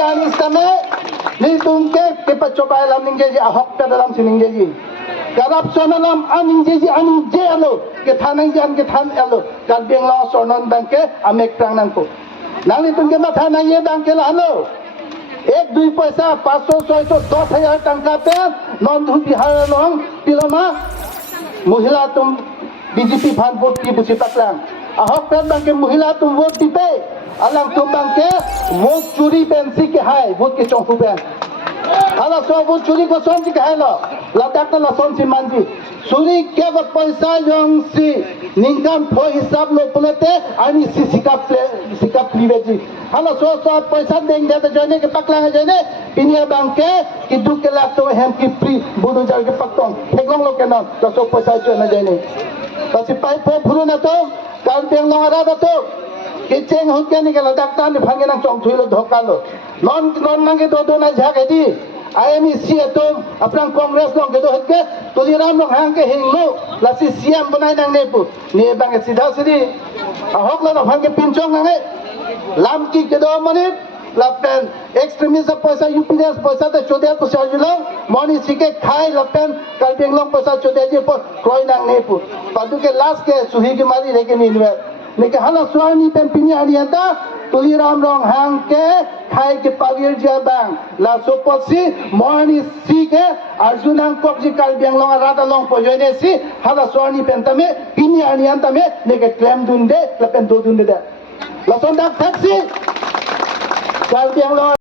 anis kami ni tungke ke pacoba alam ninggeji ahok pe dalam sininggeji corruption alam aninggeji aningje alo ke thanang jan ke than alo kalbeng lo sonon bangke amek prang nangko nang ni tungke ma thanang ye bangke la alo 1-2 पैसा 500-600 10,000 टंका पे non Bihar लोग पिलमा महिला तुम BJP फान vote की बुझी पकड़ांग अहक पे बंके महिला तुम वोट दीपे अलग तुम बंके वोट चोरी पेंसी के हाय वोट के चौंकू पे अला सो वोट चोरी को सोन जी के हाय लो लदाक तो लसोन सी मांजी चोरी के वो पैसा योंग सी निंगम फो हिसाब लो पुलते आनी सी सिकाप लीवेजी हला सो पैसा देंगे तो जाने के पकड़ा है जाने पिनिया बंके कि दु के लाख तो हम की फ्री बुदु जार के पकतों हेगलों लो के नाम तो सो पैसा जो न जाने पसी पाइप फो फुरु न तो काल पेंग लो आरा तो कि चेंग हुन के निकल डॉक्टर ने भागे ना चौंक थुई लो धोका लो नॉन मांगे दो ना झागे दी IMC तुम अपना कांग्रेस लोग के दो हटके तुलीराम लोग हांग के हिंगलो लसी सीएम बनाए नंगे पु ने बंगे सीधा सीधी अहोक लो भागे पिंचोंग नंगे लाम की के दो मने लपेन एक्सट्रीमिस्ट पैसा यूपीएस पैसा तो चोदे तो साजुलो मनी सिके खाई लपेन कल्पिंग लोग पैसा चोदे जे पर कोई नंगे पु पादु के लास्ट के सुही के मारी लेके नीनवे लेकिन हला स्वामी पेन पिनिया नियंता तुलीराम लोग हांग के खाई के पाविर जाबांग ला सोपसी मनी सिके अर्जुनंग कोपजी कल्पिंग लोग राधा लोग पोजोने सी हला स्वामी पेन तमे पिनिया नियंता में लेके क्लेम दुंदे लपेन दो दुंदे लसों डाक टैक्सी कल्पिंग लोग